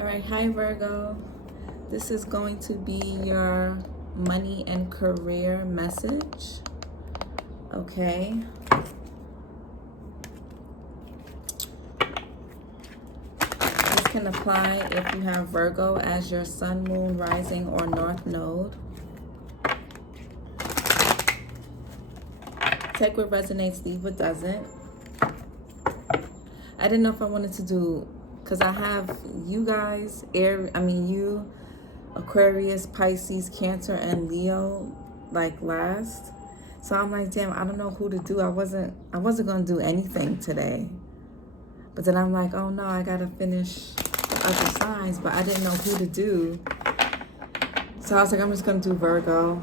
All right, hi Virgo. This is going to be your money and career message. Okay. This can apply if you have Virgo as your sun, moon, rising, or north node. Take what resonates, leave what doesn't. I didn't know if I wanted to do, because I have you guys, you, Aquarius, Pisces, Cancer, and Leo, like last. So I'm like, damn, I don't know who to do. I wasn't gonna do anything today. But then I'm like, oh no, I gotta finish the other signs, but I didn't know who to do. So I was like, I'm just gonna do Virgo.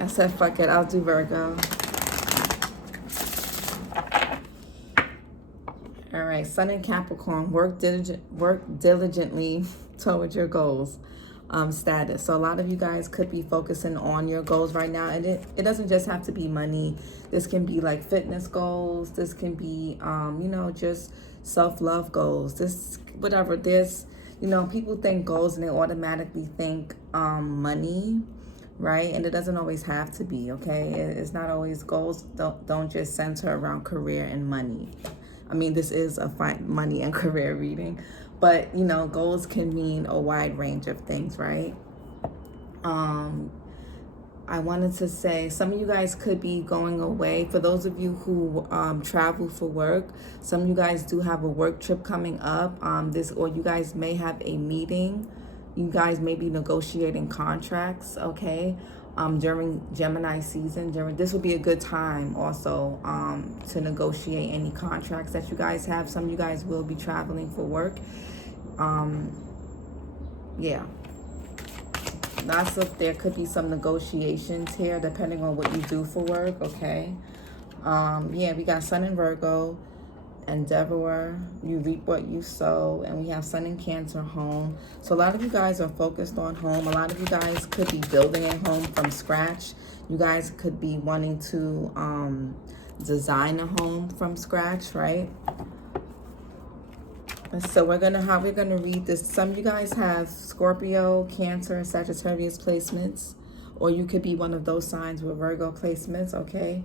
I said, fuck it, I'll do Virgo. All right, Sun in Capricorn, work diligently towards your goals. Status. So a lot of you guys could be focusing on your goals right now, and it doesn't just have to be money. This can be like fitness goals. This can be just self-love goals. This whatever. There's people think goals and they automatically think money, right? And it doesn't always have to be. Okay, it's not always. Goals don't just center around career and money. I mean, this is a money and career reading, but goals can mean a wide range of things, right? I wanted to say some of you guys could be going away. For those of you who travel for work, some of you guys do have a work trip coming up. Or you guys may have a meeting. You guys may be negotiating contracts, okay? During Gemini season. This will be a good time also to negotiate any contracts that you guys have. Some of you guys will be traveling for work. Yeah. There could be some negotiations here depending on what you do for work, okay? Yeah, we got Sun in Virgo, endeavor, you reap what you sow, and we have Sun in Cancer, home. So a lot of you guys are focused on home. A lot of you guys could be building a home from scratch. You guys could be wanting to design a home from scratch, right? So how we're gonna read this. Some of you guys have Scorpio, Cancer, Sagittarius placements, or you could be one of those signs with Virgo placements, okay?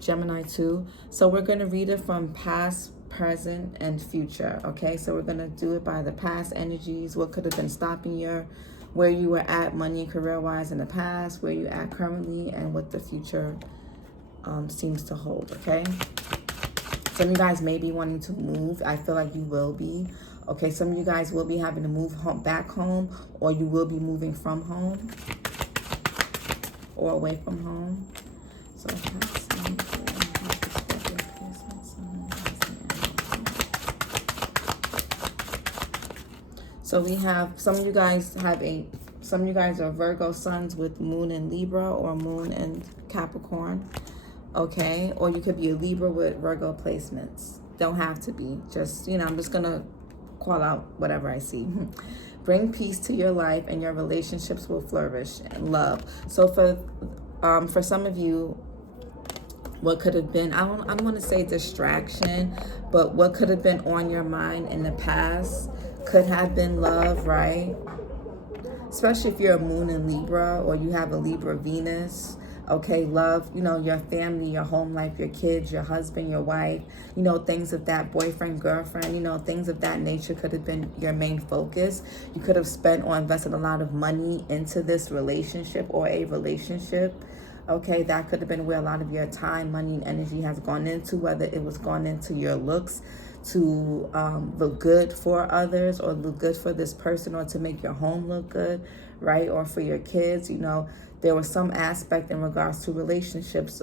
Gemini too. So we're going to read it from past, present, and future, okay? So we're going to do it by the past energies, what could have been stopping where you were at money career wise in the past, where you at currently, and what the future seems to hold, okay? Some of you guys may be wanting to move. I feel like you will be. Okay, some of you guys will be having to move back home, or you will be moving from home or away from home. So we have some of you guys are Virgo suns with moon in Libra or moon in Capricorn. Okay, or you could be a Libra with Virgo placements. Don't have to be. Just, I'm just gonna call out whatever I see. Bring peace to your life and your relationships will flourish. And love. So for some of you, what could have been, I don't want to say distraction, but what could have been on your mind in the past could have been love, right? Especially if you're a moon in Libra or you have a Libra Venus. Okay, love, your family, your home life, your kids, your husband, your wife, things of that, boyfriend, girlfriend, things of that nature could have been your main focus. You could have spent or invested a lot of money into this relationship or a relationship. Okay, that could have been where a lot of your time, money, and energy has gone into, whether it was gone into your looks to look good for others or look good for this person or to make your home look good, right? Or for your kids, there was some aspect in regards to relationships,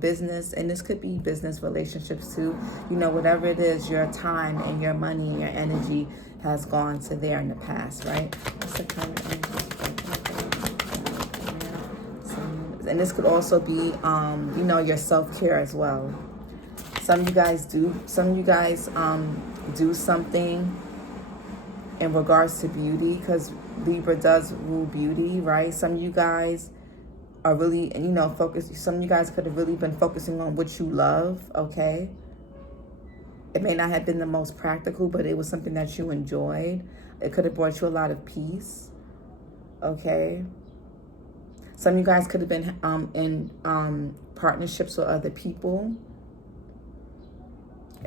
business, and this could be business relationships too. Whatever it is, your time and your money and your energy has gone to there in the past, right? What's the current energy? And this could also be, your self-care as well. Some of you guys do something in regards to beauty, because Libra does rule beauty, right? Some of you guys are really, focused. Some of you guys could have really been focusing on what you love, okay? It may not have been the most practical, but it was something that you enjoyed. It could have brought you a lot of peace. Okay. Some of you guys could have been in partnerships with other people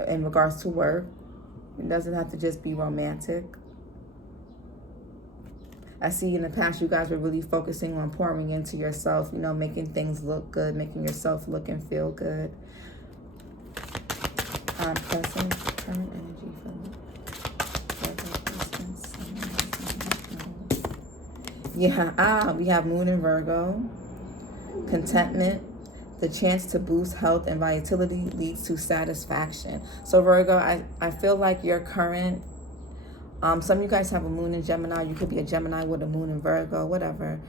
in regards to work. It doesn't have to just be romantic. I see in the past you guys were really focusing on pouring into yourself, you know, making things look good, making yourself look and feel good. Present, current energy for yeah, we have Moon in Virgo. Contentment. The chance to boost health and vitality leads to satisfaction. So Virgo, I feel like your current, some of you guys have a moon in Gemini. You could be a Gemini with a moon in Virgo, whatever.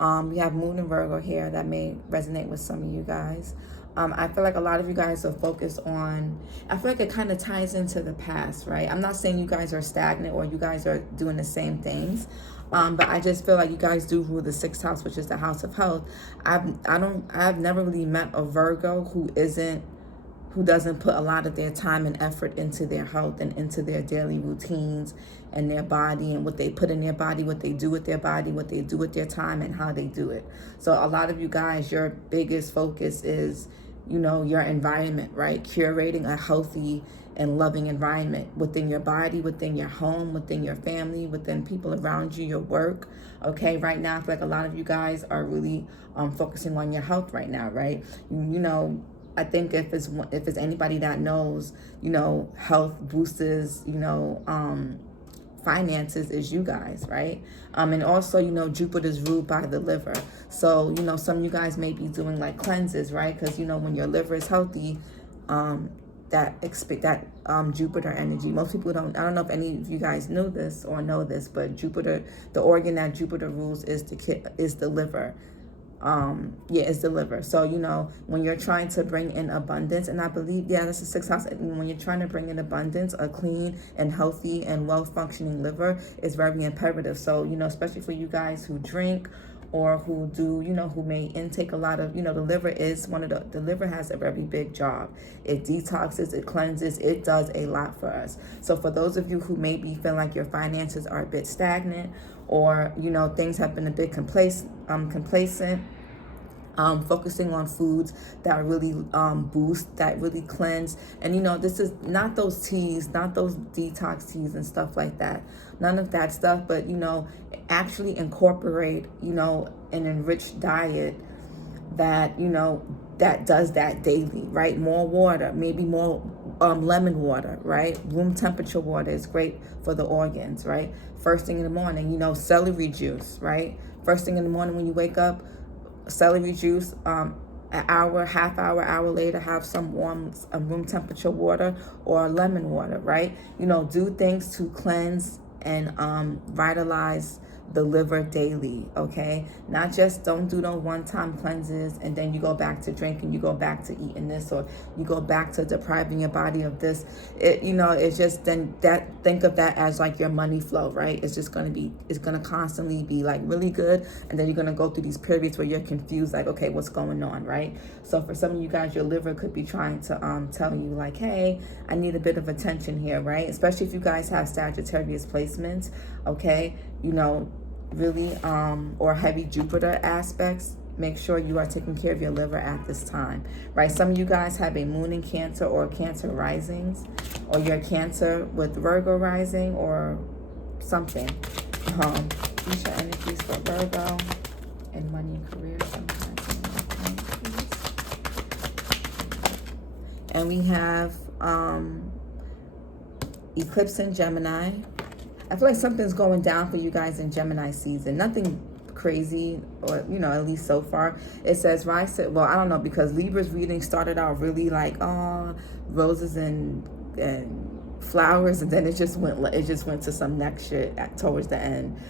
We have moon in Virgo here. That may resonate with some of you guys. I feel like a lot of you guys are focused on, I feel like it kind of ties into the past, right? I'm not saying you guys are stagnant or you guys are doing the same things. But I just feel like you guys do rule the 6th house, which is the house of health. I've never really met a Virgo who doesn't put a lot of their time and effort into their health and into their daily routines and their body and what they put in their body, what they do with their body, what they do with their time and how they do it. So a lot of you guys, your biggest focus is, you know, your environment, right? Curating a healthy and loving environment within your body, within your home, within your family, within people around you, your work. Okay, right now I feel like a lot of you guys are really focusing on your health right now, right? You know, I think if it's anybody that knows, you know, health boosts, you know, finances is you guys, right? And also, you know, Jupiter's ruled by the liver. So, you know, some of you guys may be doing like cleanses, right? Because, you know, when your liver is healthy, that Jupiter energy. Most people don't. I don't know if any of you guys knew this or know this, but Jupiter, the organ that Jupiter rules is the liver. It's the liver. So, you know, when you're trying to bring in abundance, and I believe, that's the 6th house. When you're trying to bring in abundance, a clean and healthy and well-functioning liver is very imperative. So, you know, especially for you guys who drink or who do, you know, who may intake a lot of, you know, the liver is the liver has a very big job. It detoxes, it cleanses, it does a lot for us. So for those of you who maybe feel like your finances are a bit stagnant or, you know, things have been a bit complacent, focusing on foods that really boost, that really cleanse. And, you know, this is not those teas, not those detox teas and stuff like that. None of that stuff, but, you know, actually incorporate, you know, an enriched diet that, you know, that does that daily, right? More water, maybe more lemon water, right? Room temperature water is great for the organs, right? First thing in the morning, you know, celery juice, right? First thing in the morning when you wake up, celery juice, an hour, half hour later, have some warm room temperature water or lemon water, right? You know, do things to cleanse and vitalize the liver daily, okay? Not just don't do those one-time cleanses and then you go back to drinking, you go back to eating this, or you go back to depriving your body of this. You know, it's just then that, think of that as like your money flow, right? It's just gonna be, it's gonna constantly be like really good, and then you're gonna go through these periods where you're confused, like, okay, what's going on, right? So for some of you guys, your liver could be trying to tell you like, hey, I need a bit of attention here, right? Especially if you guys have Sagittarius placements, okay? You know, really, or heavy Jupiter aspects, make sure you are taking care of your liver at this time, right? Some of you guys have a moon in Cancer or Cancer risings, or you're Cancer with Virgo rising or something. Future energies for Virgo and money and career sometimes. And we have eclipse in Gemini. I feel like something's going down for you guys in Gemini season. Nothing crazy, or, you know, at least so far. It says rise to, well, I don't know, because Libra's reading started out really like, oh, roses and flowers, and then it just went to some next shit towards the end.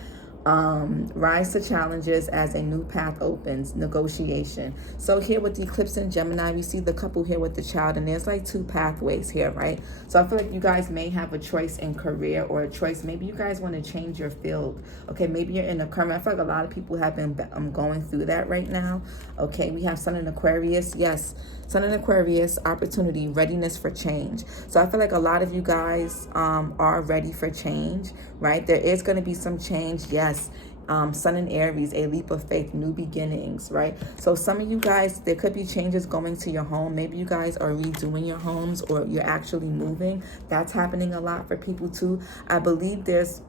Rise to challenges as a new path opens, negotiation. So here with the eclipse in Gemini, we see the couple here with the child, and there's like two pathways here, right? So I feel like you guys may have a choice in career, or a choice, maybe you guys want to change your field. Okay, maybe you're in a career. I feel like a lot of people have been going through that right now. Okay, we have Sun in Aquarius. Yes, Sun in Aquarius, opportunity, readiness for change. So I feel like a lot of you guys are ready for change, right? There is going to be some change, yes. Sun in Aries, a leap of faith, new beginnings, right? So some of you guys, there could be changes going to your home. Maybe you guys are redoing your homes, or you're actually moving. That's happening a lot for people too. I believe there's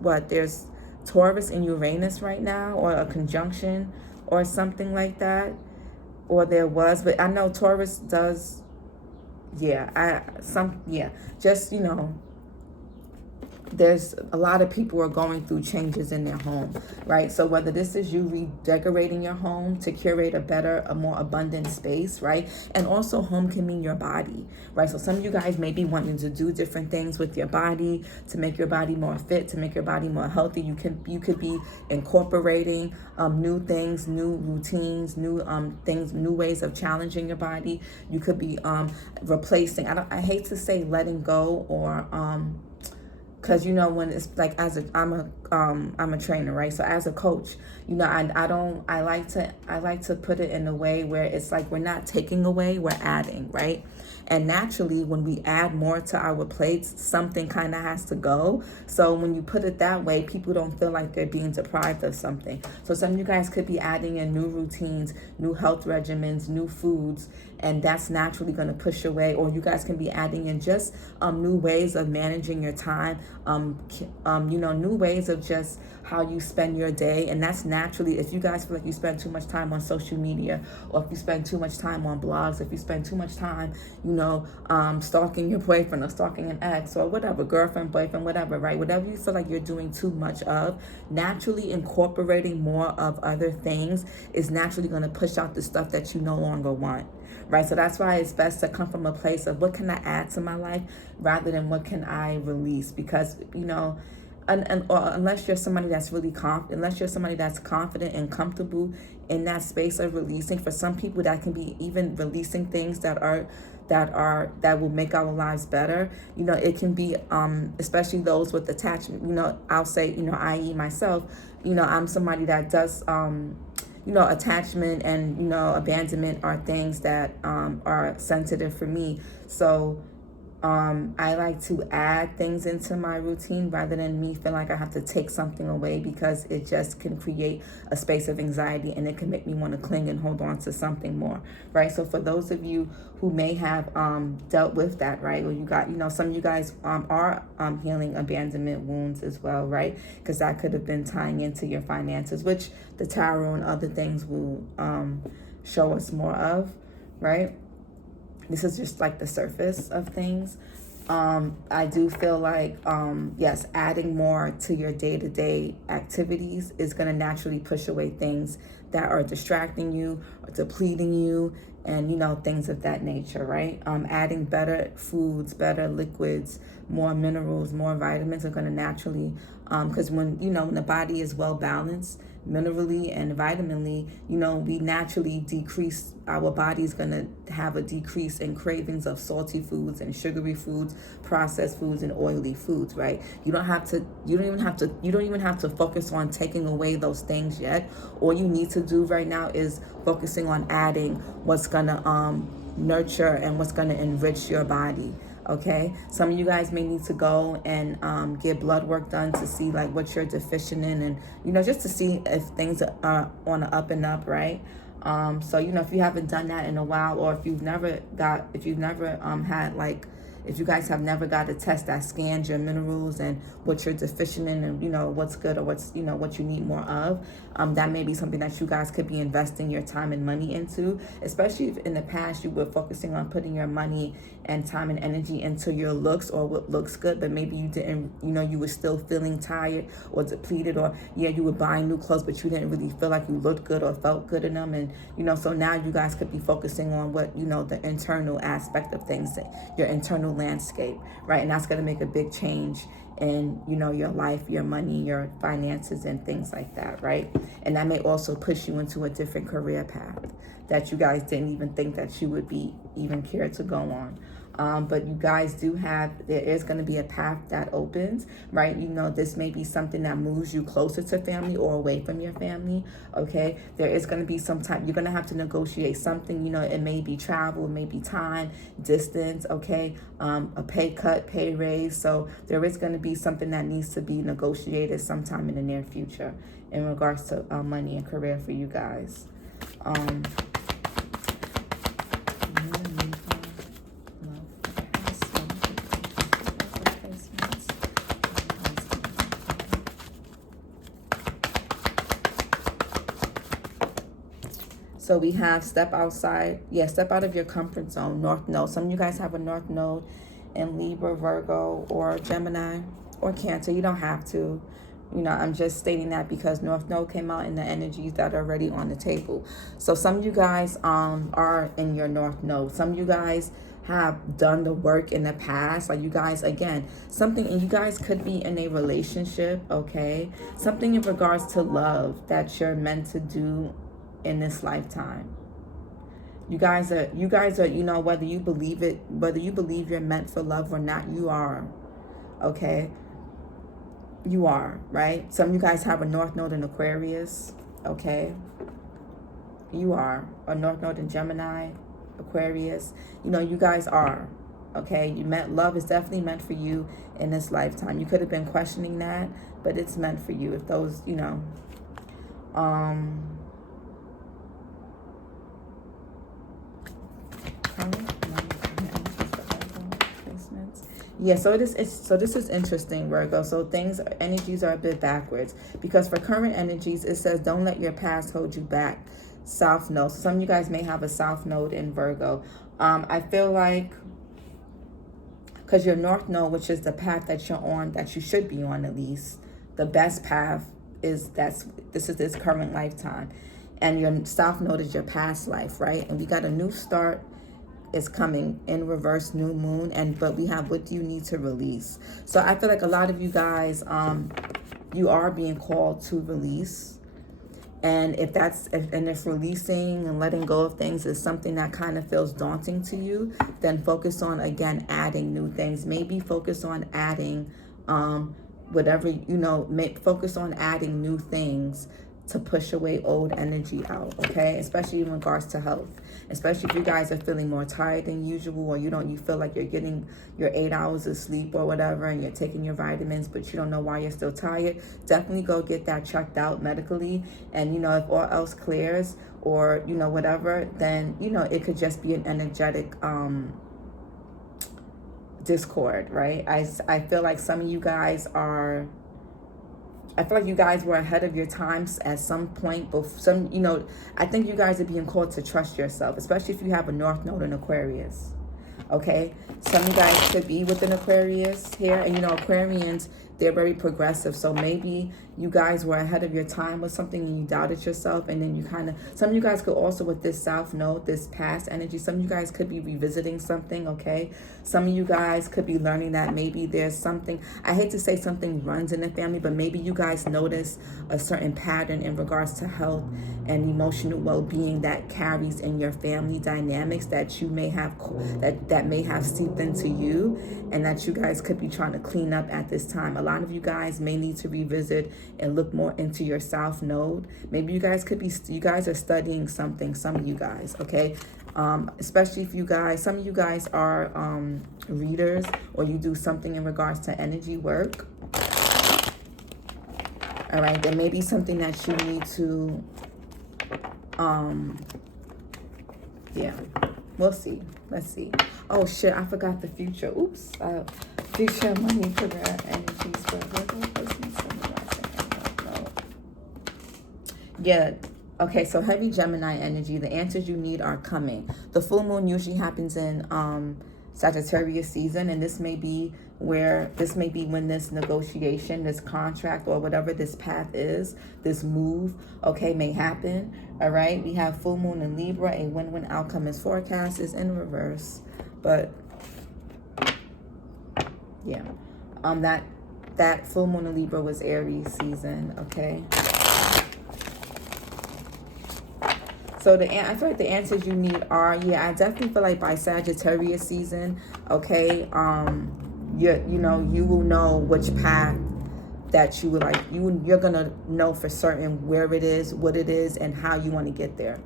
Taurus and Uranus right now, or a conjunction or something like that. Or there was, but I know Taurus does, just, there's a lot of people are going through changes in their home, right? So whether this is you redecorating your home to curate a more abundant space, right? And also home can mean your body, right? So some of you guys may be wanting to do different things with your body to make your body more fit, to make your body more healthy. You could be incorporating new things, new routines, new things, new ways of challenging your body. You could be replacing, I hate to say letting go, or because when it's like, I'm a trainer, right? So as a coach, I like to put it in a way where it's like we're not taking away, we're adding, right? And naturally, when we add more to our plates, something kind of has to go. So when you put it that way, people don't feel like they're being deprived of something. So some of you guys could be adding in new routines, new health regimens, new foods, and that's naturally going to push away. Or you guys can be adding in just new ways of managing your time, new ways of just how you spend your day. And that's naturally, if you guys feel like you spend too much time on social media, or if you spend too much time on blogs, if you spend too much time, stalking your boyfriend, or stalking an ex, or whatever, girlfriend, boyfriend, whatever, right? Whatever you feel like you're doing too much of, naturally incorporating more of other things is naturally going to push out the stuff that you no longer want. Right, so that's why it's best to come from a place of what can I add to my life rather than what can I release, because unless you're somebody that's really unless you're somebody that's confident and comfortable in that space of releasing. For some people, that can be even releasing things that will make our lives better. It can be especially those with attachment. I'll say, i.e. myself. I'm somebody that does attachment and, abandonment are things that are sensitive for me. So I like to add things into my routine rather than me feel like I have to take something away, because it just can create a space of anxiety, and it can make me want to cling and hold on to something more, right? So for those of you who may have dealt with that, right, or you got, some of you guys are healing abandonment wounds as well, right? Because that could have been tying into your finances, which the tarot and other things will show us more of, right? This is just like the surface of things. I do feel like, yes, adding more to your day-to-day activities is going to naturally push away things that are distracting you or depleting you, and, things of that nature, right? Adding better foods, better liquids, more minerals, more vitamins are going to naturally, because when the body is well balanced minerally and vitaminally, we naturally decrease, our body's gonna have a decrease in cravings of salty foods and sugary foods, processed foods, and oily foods, right? You don't even have to focus on taking away those things yet. All you need to do right now is focusing on adding what's gonna nurture and what's gonna enrich your body. Okay, some of you guys may need to go and get blood work done to see like what you're deficient in, and just to see if things are on the up and up, right? So if you haven't done that in a while, or if you guys have never got a test that scans your minerals and what you're deficient in, and what's good, or what's what you need more of, that may be something that you guys could be investing your time and money into, especially if in the past you were focusing on putting your money and time and energy into your looks or what looks good, but maybe you didn't, you were still feeling tired or depleted, or you were buying new clothes, but you didn't really feel like you looked good or felt good in them. And, so now you guys could be focusing on what, the internal aspect of things, your internal landscape, right? And that's going to make a big change in, your life, your money, your finances, and things like that, right? And that may also push you into a different career path that you guys didn't even think that you would be even care to go on. But you guys do have, there is going to be a path that opens, right? You know, this may be something that moves you closer to family or away from your family, okay? There is going to be some time, you're going to have to negotiate something, you know, it may be travel, it may be time, distance, okay? A pay cut, pay raise. So there is going to be something that needs to be negotiated sometime in the near future in regards to money and career for you guys. So we have step outside, step out of your comfort zone, North Node. Some of you guys have a North Node in Libra, Virgo, or Gemini, or Cancer. You don't have to. You know, I'm just stating that because North Node came out in the energies that are already on the table. So some of you guys are in your North Node. Some of you guys have done the work in the past. Like you guys, again, something, and you guys could be in a relationship, okay? Something in regards to love that you're meant to do in this lifetime. You guys are, you know, whether you believe it, whether you believe you're meant for love or not, you are, okay? You are, right? Some of you guys have a North Node in Aquarius, okay? You are a North Node in Gemini, Aquarius. You know, you guys are, okay? Love is definitely meant for you in this lifetime. You could have been questioning that, but it's meant for you. If those, you know, yeah, so this is interesting, Virgo. So energies are a bit backwards, because for current energies, it says don't let your past hold you back. South Node. So some of you guys may have a South Node in Virgo. I feel like, because your North Node, which is the path that you're on, that you should be on at least, the best path is this current lifetime. And your South Node is your past life, right? And we got a new start is coming in reverse, new moon, but we have what do you need to release. So I feel like a lot of you guys, you are being called to release. And if releasing and letting go of things is something that kind of feels daunting to you, then focus on, again, adding new things. Maybe focus on adding whatever, you know, focus on adding new things to push away old energy out, okay? Especially in regards to health. Especially if you guys are feeling more tired than usual, or you feel like you're getting your 8 hours of sleep or whatever, and you're taking your vitamins, but you don't know why you're still tired. Definitely go get that checked out medically. And, you know, if all else clears, or, you know, whatever, then, you know, it could just be an energetic discord, right? I feel like some of you guys are, I feel like you guys were ahead of your times at some point. But you know, I think you guys are being called to trust yourself, especially if you have a North Node in Aquarius. Okay, some of you guys could be with an Aquarius here, and you know, Aquarians, they're very progressive. So maybe you guys were ahead of your time with something and you doubted yourself, and then you kind of, some of you guys could also, with this South Node, this past energy, some of you guys could be revisiting something, okay? Some of you guys could be learning that maybe there's something, I hate to say something runs in the family, but maybe you guys notice a certain pattern in regards to health and emotional well-being that carries in your family dynamics that you may have, that may have seeped into you, and that you guys could be trying to clean up at this time. A lot of you guys may need to revisit and look more into your South Node. Maybe you guys are studying something, some of you guys, okay? Especially if you guys, some of you guys are readers, or you do something in regards to energy work. All right, there may be something that you need to, yeah, we'll see. Let's see. Oh shit, I forgot the future. Oops. Future money career energies for Virgo person. Yeah. Okay, so heavy Gemini energy. The answers you need are coming. The full moon usually happens in Sagittarius season, and this may be when this negotiation, this contract, or whatever this path is, this move, okay, may happen. All right, we have full moon in Libra. A win-win outcome is forecast, is in reverse, but yeah, that full moon in Libra was Aries season, okay. So I feel like the answers you need are, yeah, I definitely feel like by Sagittarius season, okay, you will know which path that you would like. You're gonna know for certain where it is, what it is, and how you want to get there.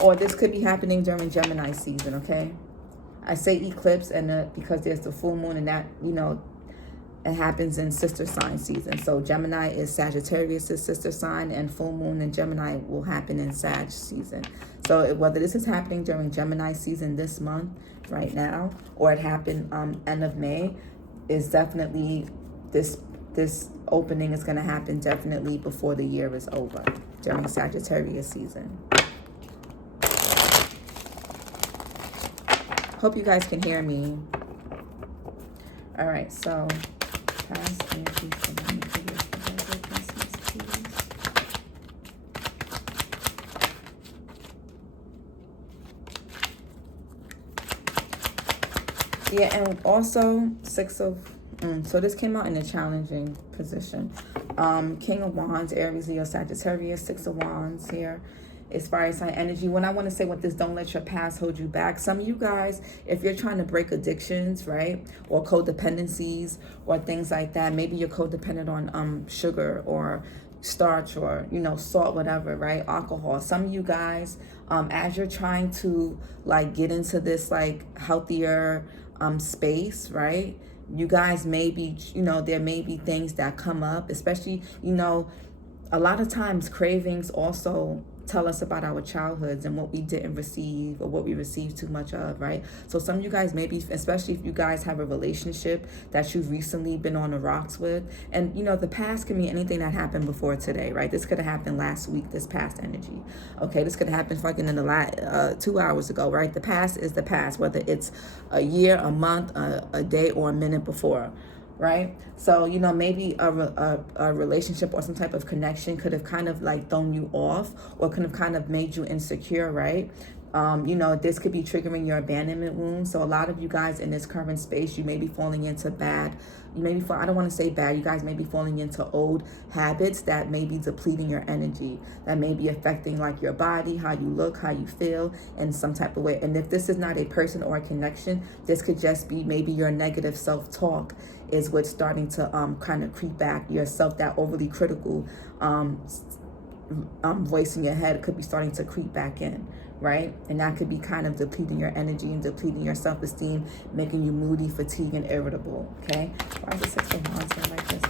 Or this could be happening during Gemini season, okay? I say eclipse and because there's the full moon, and that, it happens in sister sign season. So Gemini is Sagittarius' sister sign, and full moon in Gemini will happen in Sag season. So whether this is happening during Gemini season this month, right now, or it happened end of May, is definitely this opening is going to happen definitely before the year is over, during Sagittarius season. Hope you guys can hear me. All right, so past energies for money career for Virgo, Christmas, please. Yeah, and also so this came out in a challenging position. King of Wands, Aries, Leo, Sagittarius, Six of Wands here. As far as high energy, when I want to say with this, don't let your past hold you back. Some of you guys, if you're trying to break addictions, right, or codependencies or things like that, maybe you're codependent on sugar or starch or salt, whatever, right, alcohol. Some of you guys, as you're trying to like get into this like healthier space, right, you guys may be, there may be things that come up, especially, a lot of times cravings also tell us about our childhoods and what we didn't receive or what we received too much of, right? So some of you guys maybe, especially if you guys have a relationship that you've recently been on the rocks with, and the past can mean anything that happened before today, right? This could have happened last week, this past energy, okay? This could have happened fucking in the last 2 hours ago, right? The past is the past, whether it's a year, a month, a day, or a minute before, right? So maybe a relationship or some type of connection could have kind of like thrown you off, or could have kind of made you insecure, right? This could be triggering your abandonment wound. So a lot of you guys in this current space, you may be falling into I don't want to say bad, you guys may be falling into old habits that may be depleting your energy, that may be affecting like your body, how you look, how you feel in some type of way. And if this is not a person or a connection, this could just be maybe your negative self-talk is what's starting to kind of creep back. Yourself, that overly critical voice in your head could be starting to creep back in, right? And that could be kind of depleting your energy and depleting your self-esteem, making you moody, fatigued, and irritable, okay? Why is the Six of Wands here like this?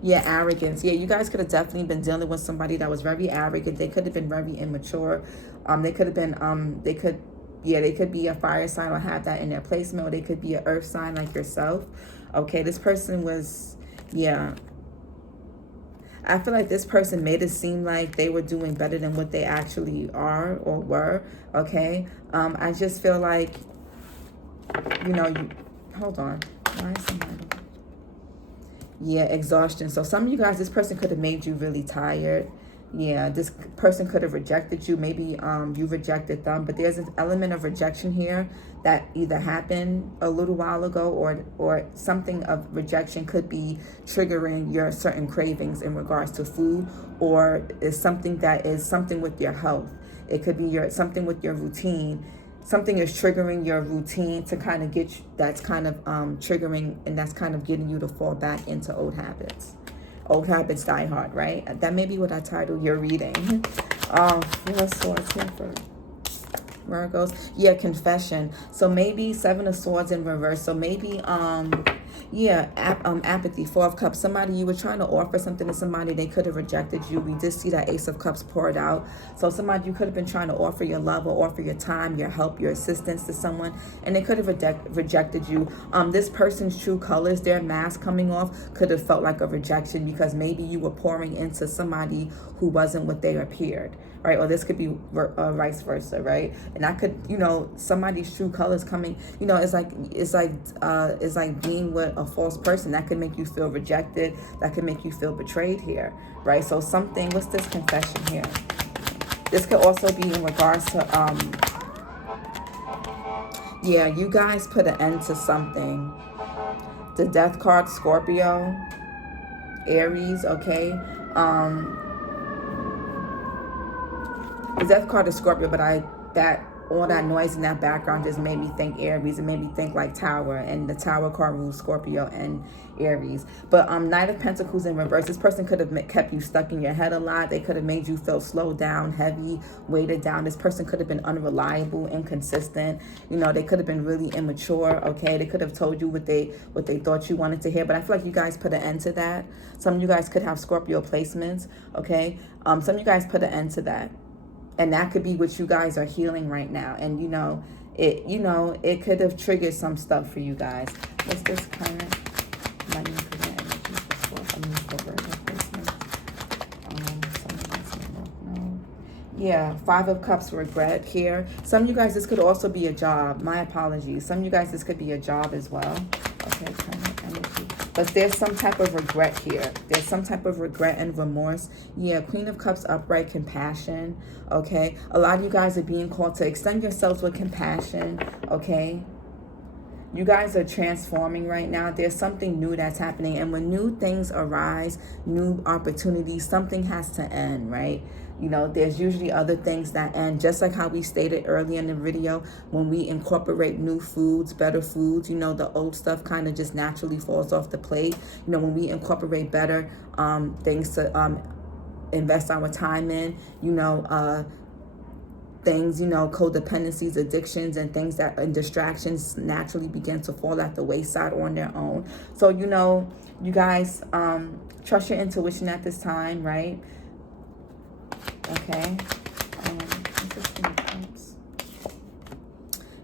Yeah, arrogance. Yeah, you guys could have definitely been dealing with somebody that was very arrogant. They could have been very immature. They could have been, they could be a fire sign or have that in their placement, or they could be an earth sign like yourself. Okay, this person was, I feel like this person made it seem like they were doing better than what they actually are or were, okay? I just feel like, hold on. Why is somebody? Yeah, exhaustion. So some of you guys, this person could have made you really tired. Yeah, this person could have rejected you. Maybe you rejected them, but there's an element of rejection here that either happened a little while ago, or something of rejection could be triggering your certain cravings in regards to food, or is something that is something with your health. It could be something with your routine. Something is triggering your routine to kind of get you, that's kind of triggering, and that's kind of getting you to fall back into old habits. Old habits die hard, right? That may be what I titled your reading. Four of Swords here for Virgos. Yeah, confession. So maybe Seven of Swords in reverse. So maybe apathy. Four of Cups. Somebody, you were trying to offer something to somebody, they could have rejected you. We did see that Ace of Cups poured out. So somebody, you could have been trying to offer your love or offer your time, your help, your assistance to someone, and they could have rejected you. This person's true colors, their mask coming off, could have felt like a rejection, because maybe you were pouring into somebody who wasn't what they appeared, right? Or this could be vice versa, right? And I could, somebody's true colors coming, it's like being with a false person. That could make you feel rejected. That could make you feel betrayed here, right? So something, what's this confession here? This could also be in regards to, you guys put an end to something. The Death card, Scorpio. Aries, okay? The death card is Scorpio, but all that noise in that background just made me think Aries. It made me think like Tower, and the Tower card rules Scorpio and Aries. But Knight of Pentacles in reverse. This person could have kept you stuck in your head a lot. They could have made you feel slowed down, heavy, weighted down. This person could have been unreliable, inconsistent. You know, they could have been really immature, okay? They could have told you what they thought you wanted to hear. But I feel like you guys put an end to that. Some of you guys could have Scorpio placements, okay? Some of you guys put an end to that. And that could be what you guys are healing right now. And it could have triggered some stuff for you guys. What's this current money career energy for Virgo placement? Yeah, 5 of Cups, regret here. Some of you guys, this could also be a job. My apologies. Some of you guys, this could be a job as well. Okay, current energy. But there's some type of regret here. There's some type of regret and remorse. Yeah, Queen of Cups, upright, compassion. Okay, a lot of you guys are being called to extend yourselves with compassion. Okay, you guys are transforming right now. There's something new that's happening. And when new things arise, new opportunities, something has to end, right? You know, there's usually other things that end, just like how we stated earlier in the video, when we incorporate new foods, better foods, you know, the old stuff kind of just naturally falls off the plate. You know, when we incorporate better things to invest our time in, you know, things, you know, codependencies, addictions, and things that and distractions naturally begin to fall at the wayside on their own. So, you know, you guys trust your intuition at this time, right? Okay.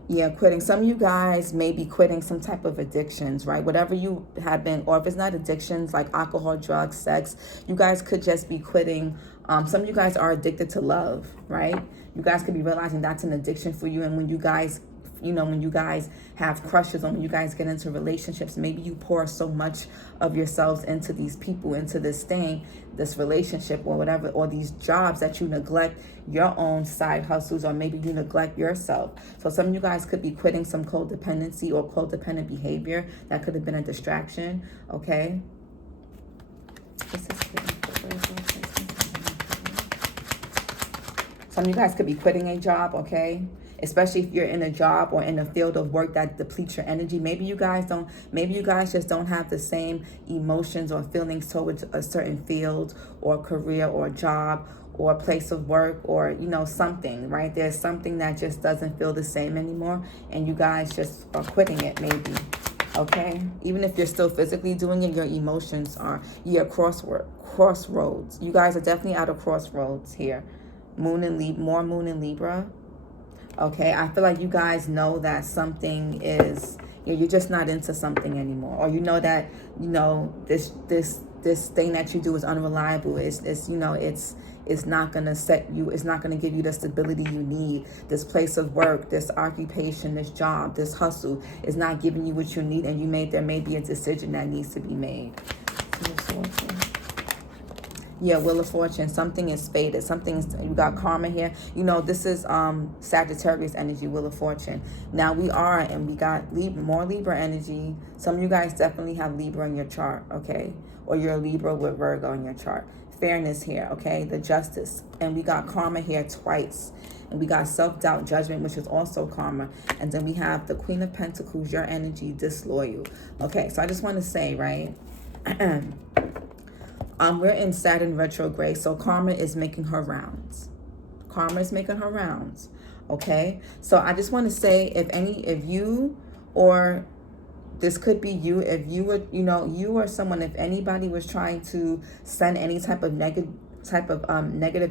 Yeah, quitting. Some of you guys may be quitting some type of addictions, right? Whatever you have been, or if it's not addictions like alcohol, drugs, sex, you guys could just be quitting. Some of you guys are addicted to love, right? You guys could be realizing that's an addiction for you. And when you guys, you know, when you guys have crushes, or when you guys get into relationships, maybe you pour so much of yourselves into these people, into this thing, this relationship or whatever, or these jobs, that you neglect your own side hustles, or maybe you neglect yourself. So some of you guys could be quitting some codependency or codependent behavior that could have been a distraction, okay? Some of you guys could be quitting a job, okay? Especially if you're in a job or in a field of work that depletes your energy. Maybe you guys just don't have the same emotions or feelings towards a certain field or career or job or place of work, or, you know, something, right? There's something that just doesn't feel the same anymore, and you guys just are quitting it, maybe, okay? Even if you're still physically doing it, your emotions are, you're crossroads. You guys are definitely at a crossroads here. More Moon in Libra. Okay, I feel like you guys know that something is, you're just not into something anymore, or you know that, you know, this thing that you do is unreliable. It's you know, it's not gonna set you, it's not gonna give you the stability you need. This place of work, this occupation, this job, this hustle is not giving you what you need, and there may be a decision that needs to be made. Yeah, Wheel of Fortune. Something is fated. You got karma here. You know, this is Sagittarius energy, Wheel of Fortune. Now we got more Libra energy. Some of you guys definitely have Libra in your chart, okay? Or you're a Libra with Virgo in your chart. Fairness here, okay? The Justice. And we got karma here twice. And we got self-doubt, judgment, which is also karma. And then we have the Queen of Pentacles, your energy, disloyal. Okay, so I just want to say, right? We're in Saturn retrograde, so karma is making her rounds. Karma is making her rounds, okay? So I just want to say, if you, or this could be you, if you would, you know, you or someone, if anybody was trying to send any type of negative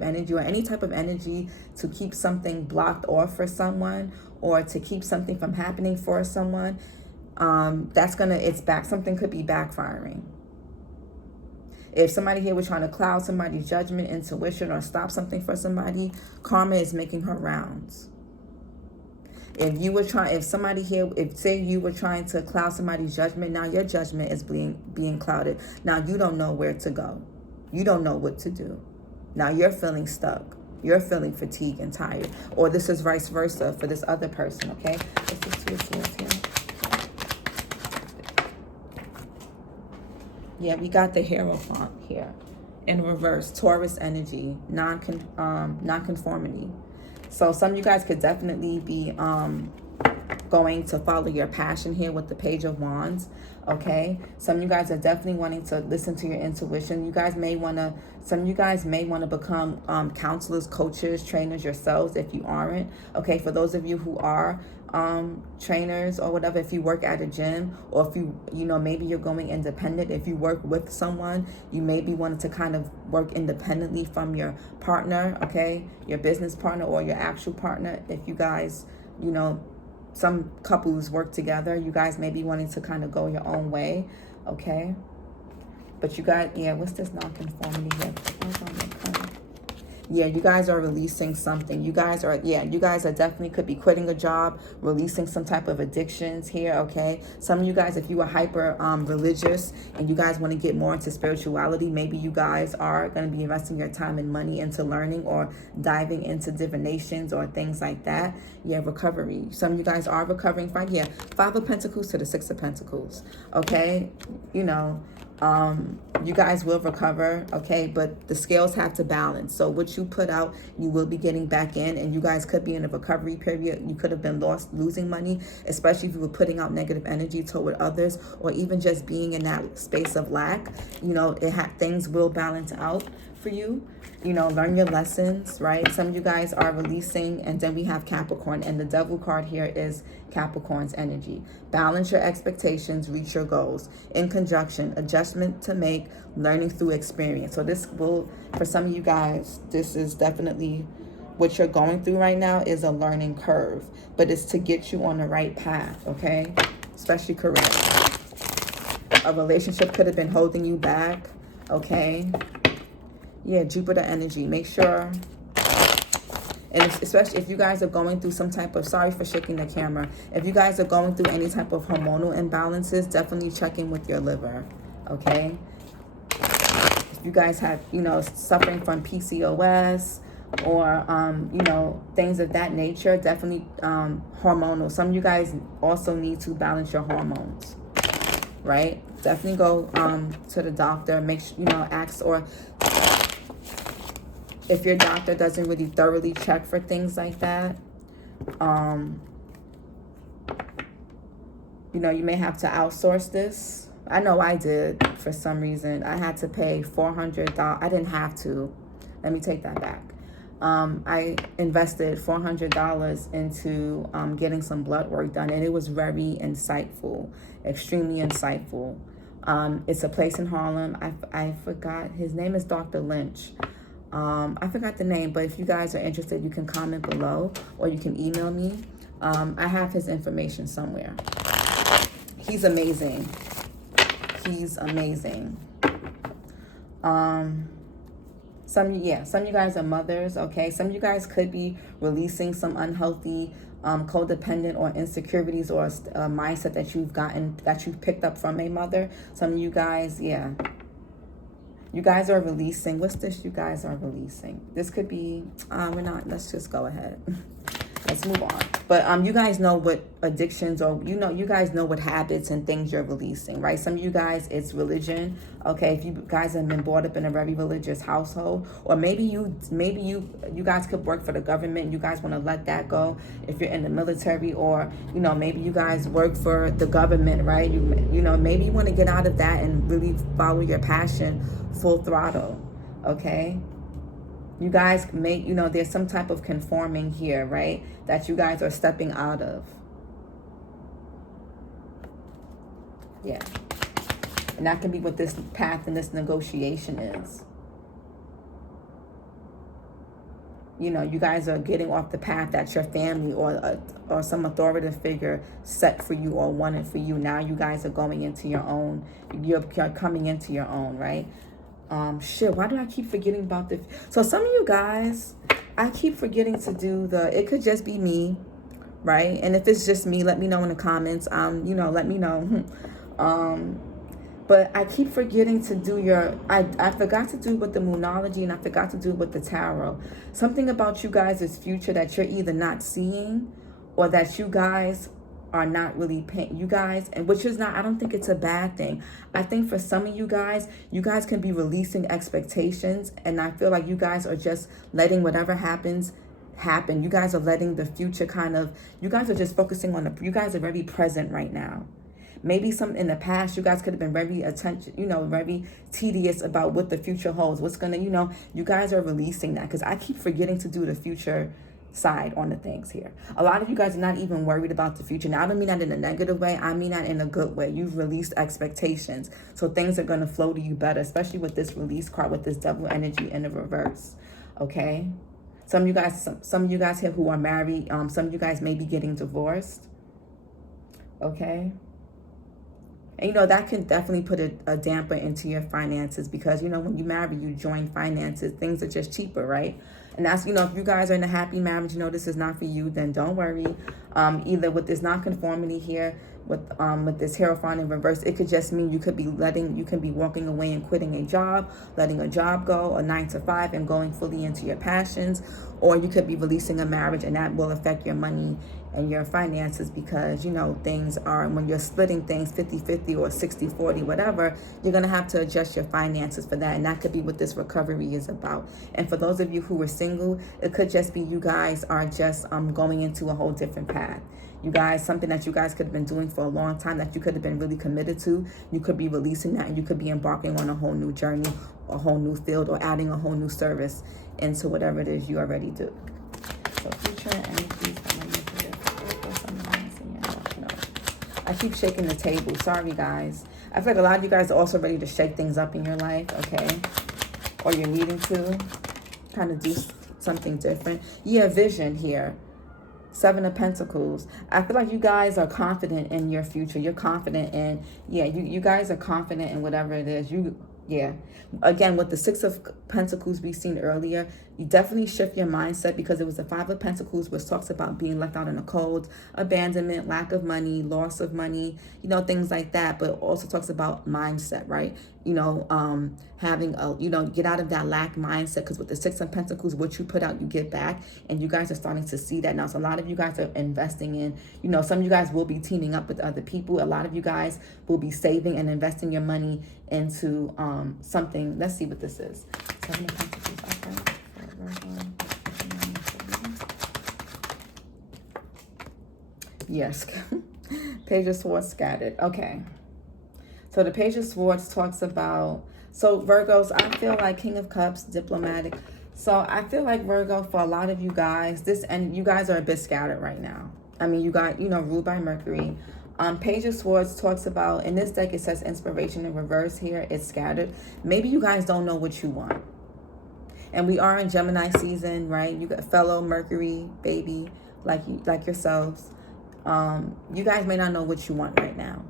energy, or any type of energy to keep something blocked off for someone, or to keep something from happening for someone, something could be backfiring. If somebody here was trying to cloud somebody's judgment, intuition, or stop something for somebody, karma is making her rounds. Say you were trying to cloud somebody's judgment, now your judgment is being clouded. Now you don't know where to go. You don't know what to do. Now you're feeling stuck. You're feeling fatigued and tired. Or this is vice versa for this other person, okay? This is Two of Swords here. Yeah, we got the Hierophant here in reverse. Taurus energy, non-conformity. So some of you guys could definitely be going to follow your passion here with the Page of Wands. Okay, some of you guys are definitely wanting to listen to your intuition. You guys may want to, some of you guys may want to become counselors, coaches, trainers yourselves if you aren't. Okay, for those of you who are trainers or whatever, if you work at a gym, or if you know, maybe you're going independent. If you work with someone, you may be wanting to kind of work independently from your partner, okay, your business partner or your actual partner. If you guys, you know, some couples work together, you guys may be wanting to kind of go your own way, okay? But you got, yeah, what's this non-conformity here? Yeah, you guys are releasing something. You guys are, yeah, you guys are definitely could be quitting a job, releasing some type of addictions here, okay? Some of you guys, if you are hyper religious and you guys want to get more into spirituality, maybe you guys are going to be investing your time and money into learning or diving into divinations or things like that. Yeah, recovery. Some of you guys are recovering from, yeah, 5 of Pentacles to the 6 of Pentacles, okay? You know, you guys will recover, okay, but the scales have to balance. So what you put out, you will be getting back in, and you guys could be in a recovery period. You could have been losing money, especially if you were putting out negative energy toward others, or even just being in that space of lack. You know, things will balance out for you. You know, learn your lessons, right? Some of you guys are releasing, and then we have Capricorn, and the Devil card here is Capricorn's energy. Balance your expectations, reach your goals. In conjunction, adjustment to make, learning through experience. So this will, for some of you guys, this is definitely what you're going through right now is a learning curve, but it's to get you on the right path, okay? Especially career. A relationship could have been holding you back, okay? Yeah, Jupiter energy. Make sure, and especially if you guys are going through some type of, sorry for shaking the camera, if you guys are going through any type of hormonal imbalances, definitely check in with your liver, okay? If you guys have, you know, suffering from PCOS or, you know, things of that nature, definitely hormonal. Some of you guys also need to balance your hormones, right? Definitely go to the doctor, make sure, you know, ask, or if your doctor doesn't really thoroughly check for things like that, you know, you may have to outsource this. I know I did for some reason. I had to pay $400. I didn't have to. Let me take that back. I invested $400 into getting some blood work done, and it was very insightful, extremely insightful. It's a place in Harlem. I forgot. His name is Dr. Lynch. I forgot the name, but if you guys are interested, you can comment below or you can email me. I have his information somewhere. He's amazing. He's amazing. Some of you guys are mothers, okay? Some of you guys could be releasing some unhealthy codependent or insecurities or a mindset that you've picked up from a mother. Some of you guys, yeah. You guys are releasing, what's this you guys are releasing? This could be, we're not, let's just go ahead. Let's move on. But you guys know what addictions, or you guys know what habits and things you're releasing, right? Some of you guys, it's religion. Okay, if you guys have been brought up in a very religious household, or maybe you guys could work for the government and you guys want to let that go. If you're in the military, or maybe you guys work for the government, right? You know, maybe you want to get out of that and really follow your passion full throttle. Okay. You guys may, there's some type of conforming here, right? That you guys are stepping out of. Yeah. And that can be what this path and this negotiation is. You guys are getting off the path that your family or some authoritative figure set for you or wanted for you. Now you guys are going into your own. You're coming into your own, right? Shit, why do I keep forgetting about this? So some of you guys, I keep forgetting to do it could just be me, right? And if it's just me, let me know in the comments. Let me know. But I keep forgetting to do I forgot to do with the Moonology, and I forgot to do with the Tarot. Something about you guys' future that you're either not seeing, or that you guys are not really paying you guys, and which is not, I don't think it's a bad thing. I think for some of you guys can be releasing expectations, and I feel like you guys are just letting whatever happens happen. You guys are letting the future kind of, you guys are just focusing on you guys are very present right now. Maybe some in the past, you guys could have been very very tedious about what the future holds. What's gonna, you guys are releasing that, because I keep forgetting to do the future side on the things here. A lot of you guys are not even worried about the future. Now, I don't mean that in a negative way. I mean that in a good way. You've released expectations. So things are gonna flow to you better, especially with this release card, with this devil energy in the reverse. Okay? Some of you guys here who are married, some of you guys may be getting divorced. Okay? And, that can definitely put a damper into your finances, because, when you marry, you join finances. Things are just cheaper, right? And that's, if you guys are in a happy marriage, this is not for you, then don't worry. Either with this non-conformity here, with this Hierophant in reverse, it could just mean you can be walking away and quitting a job, letting a job go, a 9 to 5, and going fully into your passions. Or you could be releasing a marriage, and that will affect your money and your finances, because things are, when you're splitting things 50-50 or 60-40, whatever, you're going to have to adjust your finances for that. And that could be what this recovery is about. And for those of you who were single, it could just be you guys are just going into a whole different path. You guys, something that you guys could have been doing for a long time, that you could have been really committed to, you could be releasing that, and you could be embarking on a whole new journey, a whole new field, or adding a whole new service into whatever it is you already do. So future energies. I keep shaking the table. Sorry, guys. I feel like a lot of you guys are also ready to shake things up in your life, okay? Or you're needing to kind of do something different. Yeah, vision here. 7 of Pentacles. I feel like you guys are confident in your future. You're confident in, you guys are confident in whatever it is. Again, with the 6 of Pentacles we've seen earlier, you definitely shift your mindset, because it was the 5 of Pentacles, which talks about being left out in the cold, abandonment, lack of money, loss of money, things like that. But it also talks about mindset, right? Having get out of that lack mindset, because with the 6 of Pentacles, what you put out, you get back. And you guys are starting to see that now. So a lot of you guys are investing in, some of you guys will be teaming up with other people. A lot of you guys will be saving and investing your money into something. Let's see what this is. 7 of Pentacles. Yes. Page of Swords scattered. Okay. So the Page of Swords talks about, so Virgos, I feel like King of Cups, diplomatic. So I feel like Virgo, for a lot of you guys, and you guys are a bit scattered right now. I mean, you got, ruled by Mercury. Page of Swords talks about, in this deck, it says inspiration in reverse here. It's scattered. Maybe you guys don't know what you want. And we are in Gemini season, right? You got fellow Mercury baby, like yourselves. You guys may not know what you want right now.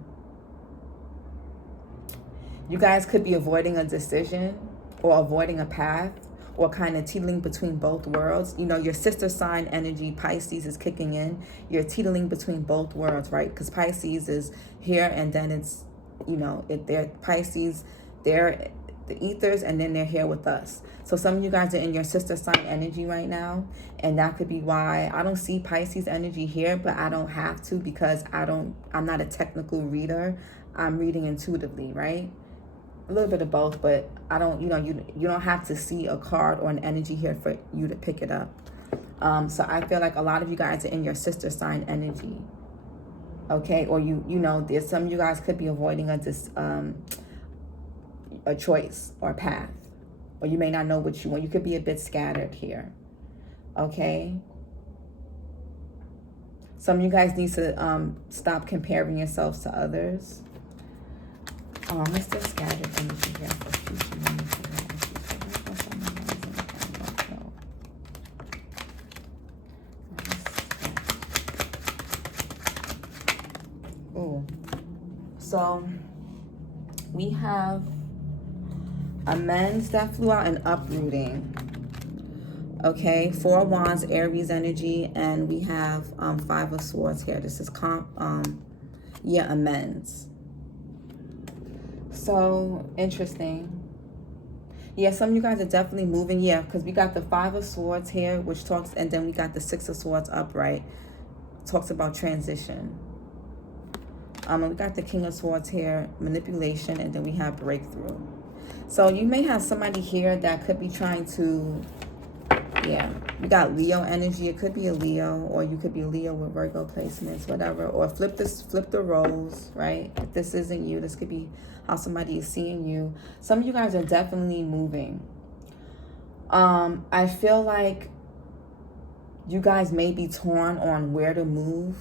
You guys could be avoiding a decision, or avoiding a path, or kind of teetering between both worlds. Your sister sign energy, Pisces, is kicking in. You're teetering between both worlds, right? Because Pisces is here, and then it's, they're Pisces, they're the ethers, and then they're here with us. So some of you guys are in your sister sign energy right now, and that could be why I don't see Pisces energy here, but I don't have to, because I'm not a technical reader. I'm reading intuitively, right? A little bit of both, but I don't, you don't have to see a card or an energy here for you to pick it up. So I feel like a lot of you guys are in your sister sign energy. Okay, or there's some of you guys could be avoiding a choice or a path, or you may not know what you want. You could be a bit scattered here. Okay. Some of you guys need to stop comparing yourselves to others. Let's just scattered energy here for future Oh, so we have amends that flew out, and uprooting. Okay, 4 of Wands, Aries energy, and we have 5 of Swords here. This is amends. So interesting. Yeah, some of you guys are definitely moving. Yeah, because we got the 5 of Swords here, which talks, and then we got the 6 of Swords upright. Talks about transition. We got the King of Swords here, manipulation, and then we have breakthrough. So you may have somebody here that could be trying to, yeah, we got Leo energy. It could be a Leo, or you could be a Leo with Virgo placements, whatever. Or flip the roles, right? If this isn't you, this could be how somebody is seeing you. Some of you guys are definitely moving. I feel like you guys may be torn on where to move,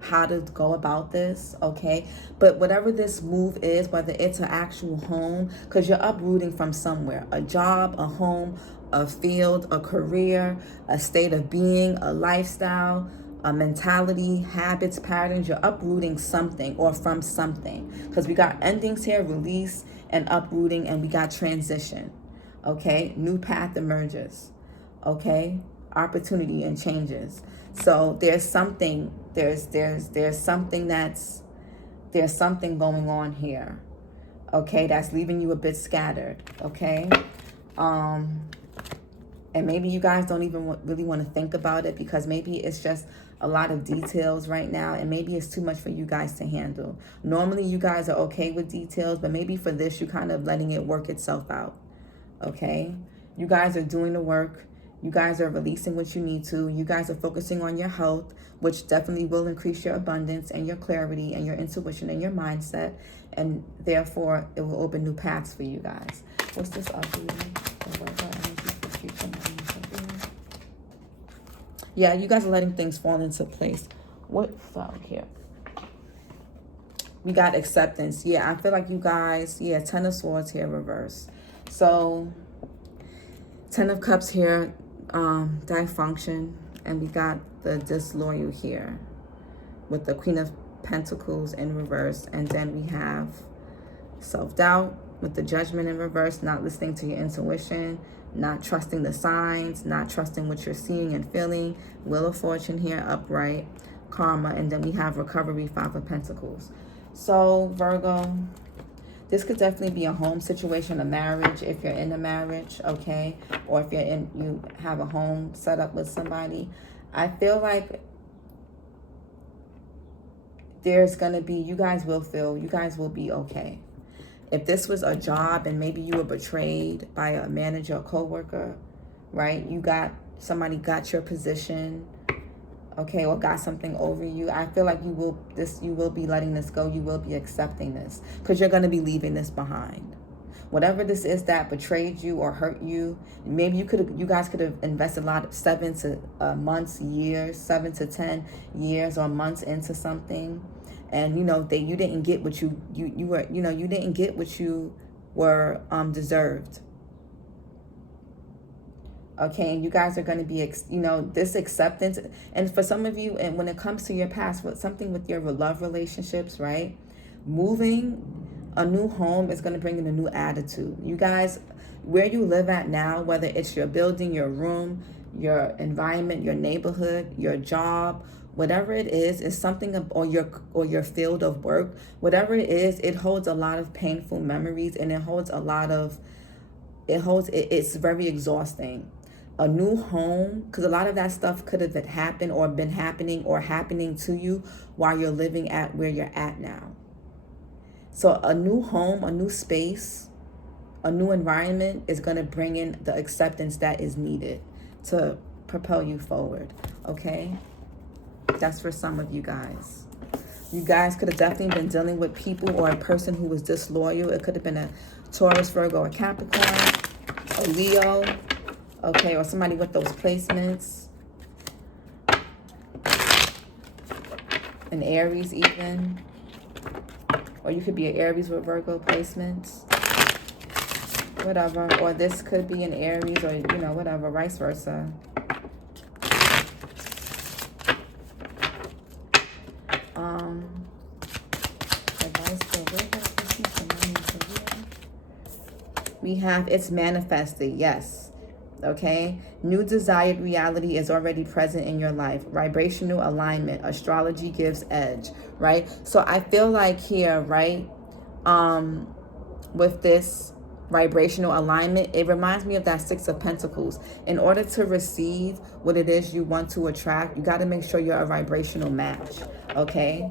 how to go about this, okay? But whatever this move is, whether it's an actual home, because you're uprooting from somewhere, a job, a home, a field, a career, a state of being, a lifestyle, a mentality, habits, patterns, you're uprooting something or from something. Because we got endings here, release and uprooting, and we got transition, okay? New path emerges, okay? Opportunity and changes. So there's something, there's something there's something going on here, okay, that's leaving you a bit scattered, okay? And maybe you guys don't even really want to think about it, because maybe it's just a lot of details right now, and maybe it's too much for you guys to handle. Normally you guys are okay with details, but maybe for this you're kind of letting it work itself out, okay? You guys are doing the work. You guys are releasing what you need to. You guys are focusing on your health, which definitely will increase your abundance and your clarity and your intuition and your mindset. And therefore, it will open new paths for you guys. What's this ugly? Yeah, you guys are letting things fall into place. What fell here? We got acceptance. Yeah, I feel like you guys, yeah, Ten of Swords here, reverse. So, Ten of Cups here, dysfunction, and we got the disloyal here with the Queen of Pentacles in reverse, and then we have self-doubt with the Judgment in reverse, not listening to your intuition, not trusting the signs, not trusting what you're seeing and feeling, Wheel of Fortune here upright, karma, and then we have recovery, Five of Pentacles. So Virgo, this could definitely be a home situation, a marriage, if you're in a marriage, okay? Or if you have a home set up with somebody. I feel like there's going to be, you guys will be okay. If this was a job and maybe you were betrayed by a manager or coworker, right? Somebody got your position, okay, or got something over you. I feel like you will be letting this go. You will be accepting this, because you're going to be leaving this behind. Whatever this is that betrayed you or hurt you, maybe you guys could have invested a lot of 7 to 10 years or months into something, and you didn't get what you didn't get what you were deserved. Okay, and you guys are going to be, this acceptance. And for some of you, and when it comes to your past, something with your love relationships, right? Moving a new home is going to bring in a new attitude. You guys, where you live at now, whether it's your building, your room, your environment, your neighborhood, your job, whatever it is something, or your field of work, whatever it is, it holds a lot of painful memories, and it's very exhausting. A new home, because a lot of that stuff could have happened or been happening or happening to you while you're living at where you're at now. So a new home, a new space, a new environment is going to bring in the acceptance that is needed to propel you forward, okay? That's for some of you guys. You guys could have definitely been dealing with people or a person who was disloyal. It could have been a Taurus, Virgo, or Capricorn, a Leo, okay, or somebody with those placements. An Aries even. Or you could be an Aries with Virgo placements. Whatever. Or this could be an Aries, or, whatever, vice versa. We have, it's manifested, yes. Okay, new desired reality is already present in your life. Vibrational alignment, astrology gives edge, right? So I feel like here, right, with this vibrational alignment, it reminds me of that Six of Pentacles. In order to receive what it is you want to attract, you got to make sure you're a vibrational match, okay?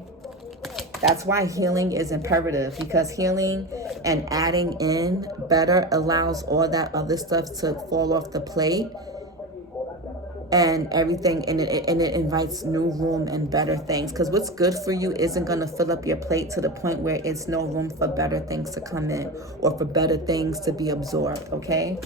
That's why healing is imperative, because healing and adding in better allows all that other stuff to fall off the plate, and everything, and it invites new room and better things, because what's good for you isn't going to fill up your plate to the point where it's no room for better things to come in or for better things to be absorbed. Okay.